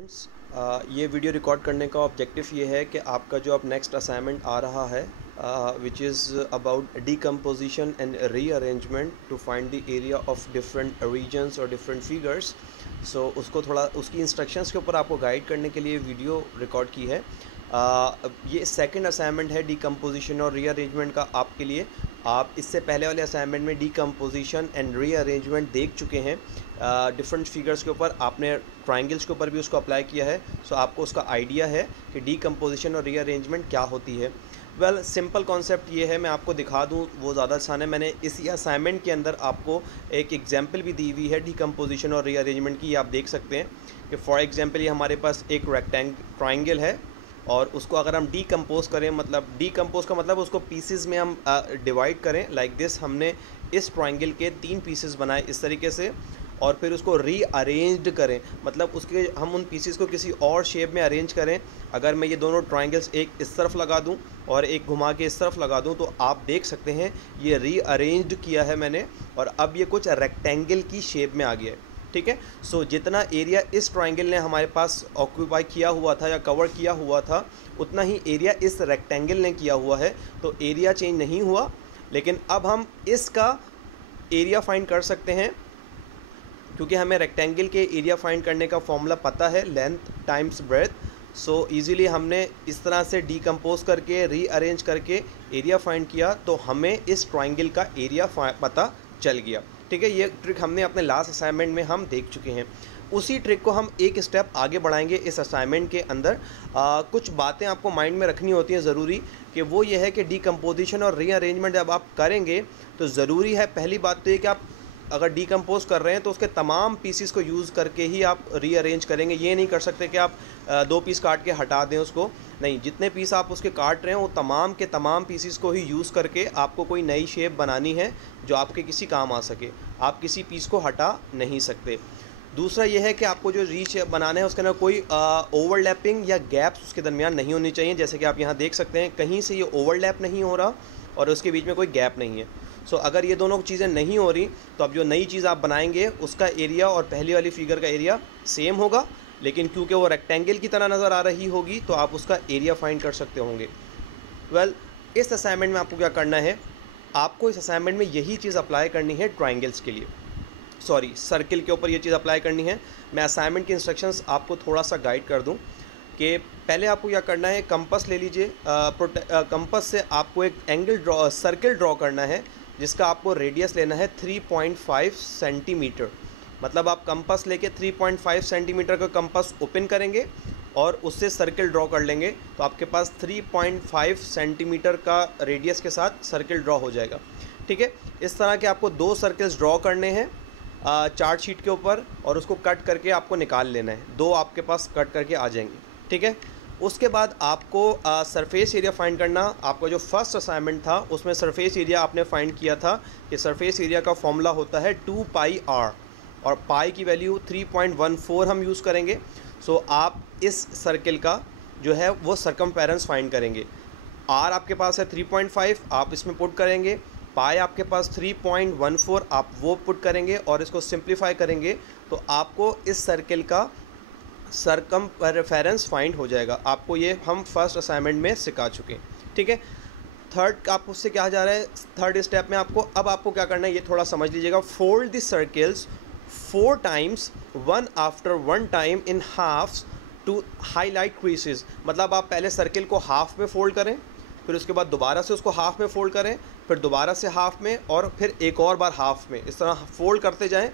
ये video record करने का ऑब्जेक्टिव ये है कि आपका जो अब नेक्स्ट असाइनमेंट आ रहा है which is about decomposition and rearrangement to find the area of different regions और डिफरेंट फिगर्स। सो उसको थोड़ा उसकी इंस्ट्रक्शंस के ऊपर आपको गाइड करने के लिए वीडियो रिकॉर्ड की है। ये सेकंड असाइनमेंट है डिकम्पोजिशन और रीअरेंजमेंट का आपके लिए। आप इससे पहले वाले असाइनमेंट में डिकम्पोजिशन एंड रीअरेंजमेंट देख चुके हैं डिफरेंट फिगर्स के ऊपर, आपने ट्राइंगल्स के ऊपर भी उसको अप्लाई किया है। सो आपको उसका आइडिया है कि डिकम्पोजिशन और रीअरेंजमेंट क्या होती है। वेल सिंपल कॉन्सेप्ट ये है, मैं आपको दिखा दूँ वो ज़्यादा आसान है। मैंने इसी असाइनमेंट के अंदर आपको एक एग्जाम्पल भी दी हुई है डिकम्पोजिशन और रीअरेंजमेंट की, आप देख सकते हैं कि फॉर एग्जाम्पल ये हमारे पास एक ट्राइंगल है और उसको अगर हम डीकम्पोज करें, मतलब डीकम्पोज का मतलब उसको पीसेस में हम डिवाइड करें लाइक दिस। हमने इस ट्राइंगल के 3 पीसेस बनाए इस तरीके से और फिर उसको रीअरेंज्ड करें, मतलब उसके हम उन पीसेस को किसी और शेप में अरेंज करें। अगर मैं ये दोनों ट्राइंगल्स एक इस तरफ लगा दूं और एक घुमा के इस तरफ लगा दूं तो आप देख सकते हैं ये रीअरेंज्ड किया है मैंने और अब ये कुछ रेक्टेंगल की शेप में आ गया है। ठीक है, सो जितना एरिया इस ट्राइंगल ने हमारे पास ऑक्यूपाई किया हुआ था या कवर किया हुआ था उतना ही एरिया इस रेक्टेंगल ने किया हुआ है। तो एरिया चेंज नहीं हुआ, लेकिन अब हम इसका एरिया फाइंड कर सकते हैं क्योंकि हमें रेक्टेंगल के एरिया फाइंड करने का फॉर्मूला पता है, length times breadth. So easily हमने इस तरह से डीकम्पोज करके रीअरेंज करके एरिया फाइंड किया तो हमें इस ट्राइंगल का एरिया पता चल गया। ठीक है, ये ट्रिक हमने अपने लास्ट असाइनमेंट में हम देख चुके हैं। उसी ट्रिक को हम एक स्टेप आगे बढ़ाएंगे इस असाइनमेंट के अंदर। कुछ बातें आपको माइंड में रखनी होती हैं ज़रूरी, कि वो ये है कि डीकम्पोजिशन और रीअरेंजमेंट जब आप करेंगे तो ज़रूरी है, पहली बात तो ये कि आप अगर डीकम्पोज कर रहे हैं तो उसके तमाम पीसीस को यूज़ करके ही आप रीअरेंज करेंगे। ये नहीं कर सकते कि आप 2 पीस काट के हटा दें उसको, नहीं, जितने पीस आप उसके काट रहे हैं वो तमाम के तमाम पीसीस को ही यूज़ करके आपको कोई नई शेप बनानी है जो आपके किसी काम आ सके। आप किसी पीस को हटा नहीं सकते। दूसरा ये है कि आपको जो री शेप बनाना है उसके अंदर कोई ओवरलैपिंग या गैप्स उसके दरमियान नहीं होनी चाहिए। जैसे कि आप यहाँ देख सकते हैं कहीं से ये ओवरलैप नहीं हो रहा और उसके बीच में कोई गैप नहीं है। सो अगर ये दोनों चीज़ें नहीं हो रही तो अब जो नई चीज़ आप बनाएंगे उसका एरिया और पहली वाली फिगर का एरिया सेम होगा, लेकिन क्योंकि वो रेक्टेंगल की तरह नज़र आ रही होगी तो आप उसका एरिया फाइंड कर सकते होंगे। वेल इस असाइनमेंट में आपको क्या करना है, आपको इस असाइनमेंट में यही चीज़ अप्लाई करनी है ट्राइंगल्स के लिए, सॉरी सर्किल के ऊपर ये चीज़ अप्लाई करनी है। मैं असाइनमेंट की इंस्ट्रक्शंस आपको थोड़ा सा गाइड कर दूं कि पहले आपको क्या करना है, कंपास ले लीजिए। कंपास से आपको एक सर्किल ड्रॉ करना है जिसका आपको रेडियस लेना है 3.5 सेंटीमीटर। मतलब आप कंपास लेके 3.5 सेंटीमीटर का कंपास ओपन करेंगे और उससे सर्किल ड्रॉ कर लेंगे तो आपके पास 3.5 सेंटीमीटर का रेडियस के साथ सर्किल ड्रॉ हो जाएगा। ठीक है, इस तरह के आपको 2 सर्किल्स ड्रॉ करने हैं चार्ट शीट के ऊपर और उसको कट करके आपको निकाल लेना है। 2 आपके पास कट करके आ जाएंगे। ठीक है, उसके बाद आपको सरफेस एरिया फाइंड करना। आपका जो फर्स्ट असाइनमेंट था उसमें सरफेस एरिया आपने फाइंड किया था कि सरफेस एरिया का फॉर्मूला होता है 2πr और पाई की वैल्यू 3.14 हम यूज़ करेंगे। सो आप इस सर्किल का जो है वो सर्कमफेरेंस फाइंड करेंगे। आर आपके पास है 3.5, आप इसमें पुट करेंगे। पाई आपके पास 3.14, आप वो पुट करेंगे और इसको सिंप्लीफाई करेंगे तो आपको इस सर्किल का सर्कमफेरेंस फाइंड हो जाएगा। आपको ये हम फर्स्ट असाइनमेंट में सिखा चुके हैं। ठीक है, थर्ड आपको उससे क्या जा रहा है, थर्ड स्टेप में आपको क्या करना है ये थोड़ा समझ लीजिएगा। Fold the circles 4 times 1 after 1 time in halves to highlight creases. मतलब आप पहले सर्किल को हाफ में फोल्ड करें, फिर उसके बाद दोबारा से उसको हाफ में फोल्ड करें, फिर दोबारा से हाफ में और फिर एक और बार हाफ में, इस तरह फोल्ड करते जाएं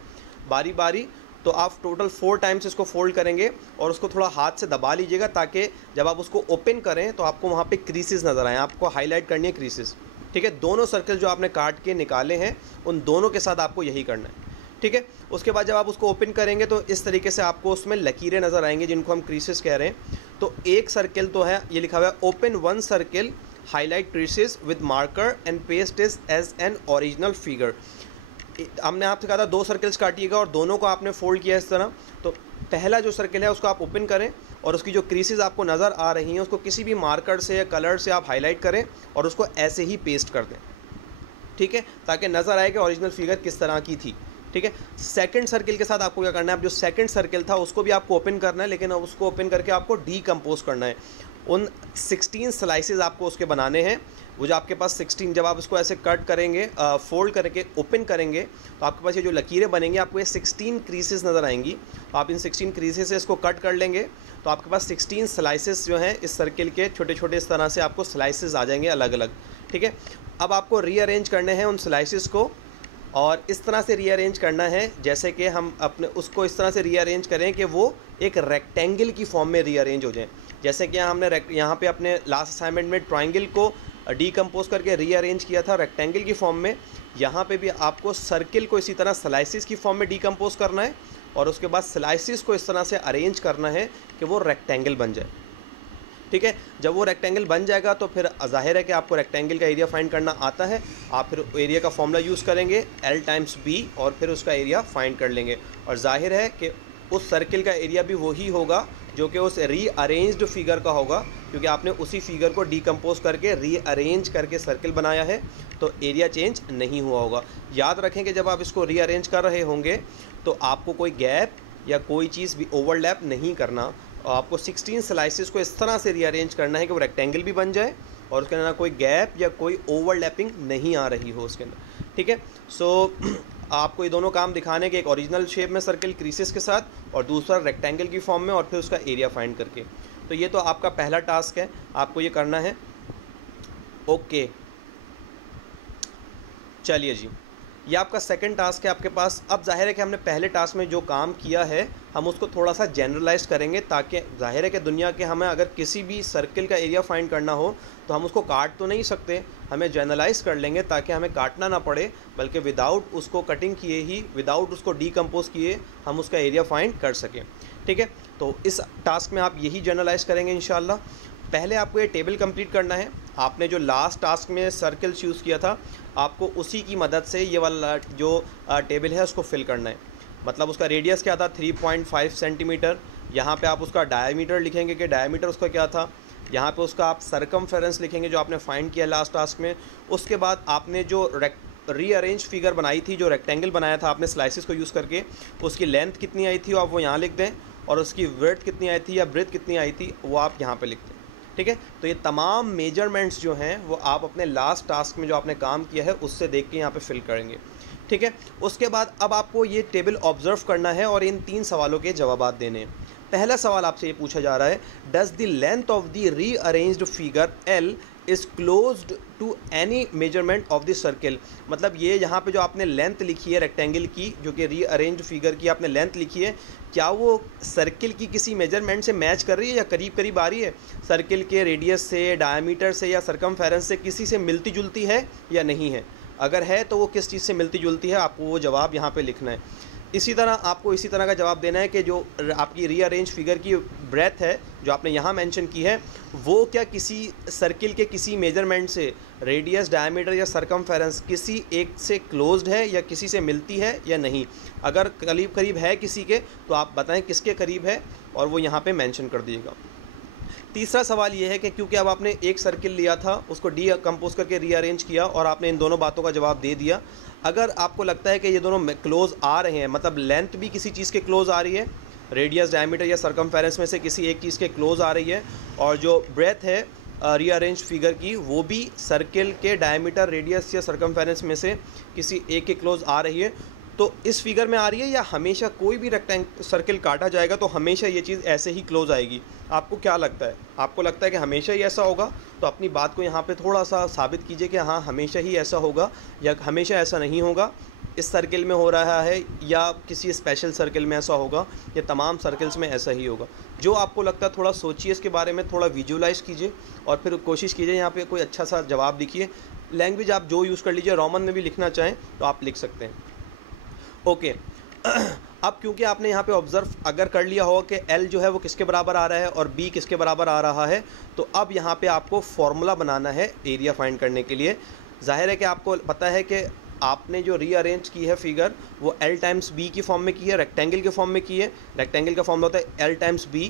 बारी बारी। तो आप टोटल 4 टाइम्स इसको फोल्ड करेंगे और उसको थोड़ा हाथ से दबा लीजिएगा ताकि जब आप उसको ओपन करें तो आपको वहाँ पे क्रीसेस नज़र आएँ। आपको हाईलाइट करनी है क्रीसेस। ठीक है, दोनों सर्कल जो आपने काट के निकाले हैं उन दोनों के साथ आपको यही करना है। ठीक है, उसके बाद जब आप उसको ओपन करेंगे तो इस तरीके से आपको उसमें लकीरें नज़र आएंगी जिनको हम क्रीसेस कह रहे हैं। तो एक सर्किल तो है, ये लिखा हुआ है open 1 circle highlight creases with marker and paste is as an original figure. हमने आपसे कहा था 2 सर्कल्स काटिएगा और दोनों को आपने फोल्ड किया इस तरह। तो पहला जो सर्किल है उसको आप ओपन करें और उसकी जो क्रीसेस आपको नज़र आ रही हैं उसको किसी भी मार्कर से या कलर से आप हाईलाइट करें और उसको ऐसे ही पेस्ट कर दें। ठीक है, ताकि नज़र आए कि ओरिजिनल फिगर किस तरह की थी। ठीक है। सेकंड सर्किल के साथ आपको क्या करना है, अब जो सेकंड सर्किल था उसको भी आपको ओपन करना है, लेकिन अब उसको ओपन करके आपको डीकम्पोज करना है। उन 16 स्लाइसेस आपको उसके बनाने हैं। वो जो आपके पास 16, जब आप इसको ऐसे कट करेंगे, फोल्ड करके ओपन करेंगे, तो आपके पास ये जो लकीरें बनेंगी, आपको ये 16 क्रीसेस नज़र आएंगी। तो आप इन 16 क्रीसेस से इसको कट कर लेंगे, तो आपके पास 16 स्लाइसेस जो हैं इस सर्किल के छोटे छोटे इस तरह से आपको स्लाइसेस आ जाएंगे अलग अलग, ठीक है। अब आपको रीअरेंज करने हैं उन स्लाइसेस को, और इस तरह से रीअरेंज करना है जैसे कि हम अपने उसको इस तरह से रीअरेंज करें कि वो एक रेक्टेंगल की फॉर्म में रीअरेंज हो जाए। जैसे कि हमने यहाँ पे अपने लास्ट असाइनमेंट में ट्रायंगल को डीकम्पोज करके रीअरेंज किया था रेक्टेंगल की फॉर्म में, यहाँ पे भी आपको सर्किल को इसी तरह स्लाइसिस की फॉर्म में डीकम्पोज करना है, और उसके बाद स्लाइसिस को इस तरह से अरेंज करना है कि वो रेक्टेंगल बन जाए, ठीक है। जब वो रेक्टेंगल बन जाएगा तो फिर जाहिर है कि आपको रेक्टेंगल का एरिया फाइंड करना आता है। आप फिर एरिया का फॉर्मूला यूज़ करेंगे L टाइम्स B, और फिर उसका एरिया फाइंड कर लेंगे। और जाहिर है कि उस सर्किल का एरिया भी वही होगा जो कि उस रीअरेंज्ड फिगर का होगा, क्योंकि आपने उसी फिगर को डीकम्पोज करके रीअरेंज करके सर्किल बनाया है, तो एरिया चेंज नहीं हुआ होगा। याद रखें कि जब आप इसको रीअरेंज कर रहे होंगे तो आपको कोई गैप या कोई चीज़ भी ओवरलैप नहीं करना, और आपको 16 स्लाइसेस को इस तरह से रीअरेंज करना है कि वो रेक्टेंगल भी बन जाए और उसके अंदर कोई गैप या कोई ओवरलैपिंग नहीं आ रही हो उसके अंदर, ठीक है। सो आपको ये दोनों काम दिखाने के, एक ओरिजिनल शेप में सर्किल क्रीसेस के साथ और दूसरा रेक्टेंगल की फॉर्म में, और फिर उसका एरिया फाइंड करके। तो ये तो आपका पहला टास्क है, आपको ये करना है। ओके, चलिए जी, ये आपका सेकंड टास्क है आपके पास। अब जाहिर है कि हमने पहले टास्क में जो काम किया है हम उसको थोड़ा सा जनरलाइज करेंगे, ताकि जाहिर है कि दुनिया के हमें अगर किसी भी सर्किल का एरिया फाइंड करना हो तो हम उसको काट तो नहीं सकते, हमें जनरलाइज कर लेंगे ताकि हमें काटना ना पड़े, बल्कि विदाउट उसको कटिंग किए ही, विदाउट उसको डीकम्पोज किए हम उसका एरिया फाइंड कर सकें, ठीक है। तो इस टास्क में आप यही जनरलाइज करेंगे इंशाल्लाह। पहले आपको ये टेबल कंप्लीट करना है। आपने जो लास्ट टास्क में सर्कल यूज़ किया था, आपको उसी की मदद से ये वाला जो टेबल है उसको फिल करना है। मतलब उसका रेडियस क्या था, 3.5 सेंटीमीटर। यहाँ पे आप उसका डायमीटर लिखेंगे कि डायमीटर उसका क्या था। यहाँ पे उसका आप सरकमफेरेंस लिखेंगे जो आपने फाइंड किया लास्ट टास्क में। उसके बाद आपने जो रीअरेंज फिगर बनाई थी, जो रेक्टेंगल बनाया था आपने स्लाइसिस को यूज़ करके, उसकी लेंथ कितनी आई थी आप वो यहाँ लिख दें, और उसकी विड्थ कितनी आई थी या ब्रेथ कितनी आई थी वो आप यहाँ पे लिख दें, ठीक है। तो ये तमाम मेजरमेंट्स जो हैं वो आप अपने लास्ट टास्क में जो आपने काम किया है उससे देख के यहाँ पे फिल करेंगे, ठीक है। उसके बाद अब आपको ये टेबल ऑब्जर्व करना है और इन 3 सवालों के जवाब देने हैं। पहला सवाल आपसे ये पूछा जा रहा है, does the length of the rearranged figure L is closed to any measurement of the circle. मतलब ये यहाँ पे जो आपने लेंथ लिखी है रेक्टेंगल की, जो कि रीअरेंज्ड फिगर की आपने लेंथ लिखी है, क्या वो सर्किल की किसी मेजरमेंट से मैच कर रही है या करीब करीब आ रही है, सर्किल के रेडियस से, डायमीटर से या सरकमफेरेंस से किसी से मिलती जुलती है या नहीं है। अगर है तो वो किस चीज़ से मिलती जुलती है, आपको वो जवाब यहाँ पे लिखना है। इसी तरह आपको इसी तरह का जवाब देना है कि जो आपकी रीअरेंज फिगर की ब्रेथ है जो आपने यहाँ मेंशन की है, वो क्या किसी सर्किल के किसी मेजरमेंट से, रेडियस, डायमीटर या सरकमफेरेंस किसी एक से क्लोज्ड है या किसी से मिलती है या नहीं। अगर करीब करीब है किसी के तो आप बताएं किसके करीब है और वो यहाँ पे मेंशन कर दिएगा। तीसरा सवाल ये है कि क्योंकि अब आपने एक सर्किल लिया था, उसको डीकम्पोज करके रीअरेंज किया और आपने इन दोनों बातों का जवाब दे दिया। अगर आपको लगता है कि ये दोनों क्लोज आ रहे हैं, मतलब लेंथ भी किसी चीज़ के क्लोज आ रही है, रेडियस, डायमीटर या सरकमफेरेंस में से किसी एक चीज़ के क्लोज आ रही है, और जो ब्रेथ है रीअरेंज फिगर की वो भी सर्किल के डायमीटर, रेडियस या सरकमफेरेंस में से किसी एक के क्लोज आ रही है, तो इस फिगर में आ रही है या हमेशा कोई भी सर्किल काटा जाएगा तो हमेशा ये चीज़ ऐसे ही क्लोज आएगी। आपको क्या लगता है? आपको लगता है कि हमेशा ही ऐसा होगा? तो अपनी बात को यहाँ पे थोड़ा सा साबित कीजिए कि हाँ हमेशा ही ऐसा होगा या हमेशा ऐसा नहीं होगा, इस सर्किल में हो रहा है या किसी स्पेशल सर्किल में ऐसा होगा या तमाम सर्किल्स में ऐसा ही होगा। जो आपको लगता है थोड़ा सोचिए इसके बारे में, थोड़ा विजुअलाइज कीजिए और फिर कोशिश कीजिए यहाँ पे कोई अच्छा सा जवाब लिखिए। लैंग्वेज आप जो यूज़ कर लीजिए, रोमन में भी लिखना चाहें तो आप लिख सकते हैं। ओके अब क्योंकि आपने यहाँ पे ऑब्ज़र्व अगर कर लिया हो कि L जो है वो किसके बराबर आ रहा है और B किसके बराबर आ रहा है, तो अब यहाँ पे आपको फॉर्मूला बनाना है एरिया फाइंड करने के लिए। जाहिर है कि आपको पता है कि आपने जो रीअरेंज की है फिगर वो L टाइम्स B की फॉर्म में की है, रेक्टेंगल के फॉर्म में की है। रेक्टेंगल का फॉर्म होता है L टाइम्स B,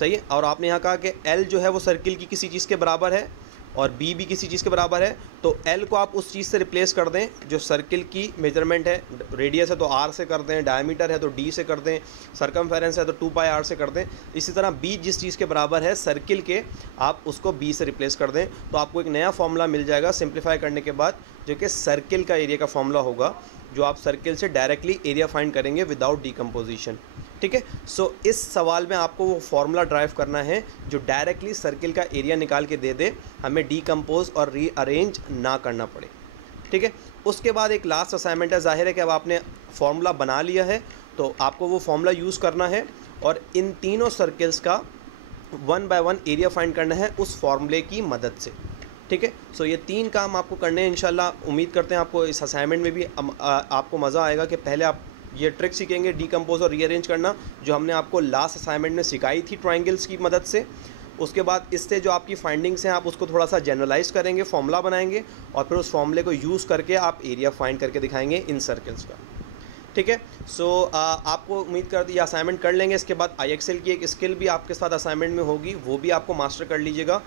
सही है। और आपने यहाँ कहा कि L जो है वो सर्किल की किसी चीज़ के बराबर है और बी भी किसी चीज़ के बराबर है, तो एल को आप उस चीज़ से रिप्लेस कर दें जो सर्किल की मेजरमेंट है। रेडियस है तो आर से कर दें, डायमीटर है तो डी से कर दें, सरकमफेरेंस है तो 2πr से कर दें। इसी तरह बी जिस चीज़ के बराबर है सर्किल के, आप उसको बी से रिप्लेस कर दें, तो आपको एक नया फॉर्मूला मिल जाएगा सिंप्लीफाई करने के बाद, जो कि सर्किल का एरिया का फॉर्मूला होगा, जो आप सर्किल से डायरेक्टली एरिया फाइंड करेंगे विदाउट डीकम्पोजिशन। ठीक है, सो इस सवाल में आपको वो फॉर्मूला ड्राइव करना है जो डायरेक्टली सर्किल का एरिया निकाल के दे दे, हमें डीकम्पोज और रीअरेंज ना करना पड़े। ठीक है, उसके बाद एक लास्ट असाइनमेंट है। जाहिर है कि अब आपने फॉर्मूला बना लिया है तो आपको वो फॉर्मूला यूज़ करना है और इन तीनों सर्किल्स का 1 बाय 1 एरिया फाइंड करना है उस फॉर्मूले की मदद से। ठीक है, सो ये 3 काम आपको करने हैं इंशाल्लाह। उम्मीद करते हैं आपको इस असाइनमेंट में भी आपको मज़ा आएगा कि पहले आप ये ट्रिक सीखेंगे डीकम्पोज और रीअरेंज करना, जो हमने आपको लास्ट असाइनमेंट में सिखाई थी ट्रायंगल्स की मदद से। उसके बाद इससे जो आपकी फाइंडिंग्स हैं आप उसको थोड़ा सा जनरलाइज करेंगे, फॉर्मूला बनाएंगे और फिर उस फॉर्मूले को यूज़ करके आप एरिया फाइंड करके दिखाएंगे इन सर्कल्स का। ठीक है, सो आपको उम्मीद करती है असाइनमेंट कर लेंगे। इसके बाद IXL की एक स्किल भी आपके साथ असाइनमेंट में होगी, वो भी आपको मास्टर कर लीजिएगा।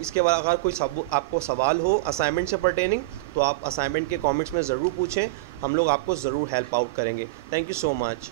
इसके बाद अगर कोई आपको सवाल हो असाइनमेंट से पर्टेनिंग तो आप असाइनमेंट के कमेंट्स में ज़रूर पूछें, हम लोग आपको ज़रूर हेल्प आउट करेंगे। Thank you so much.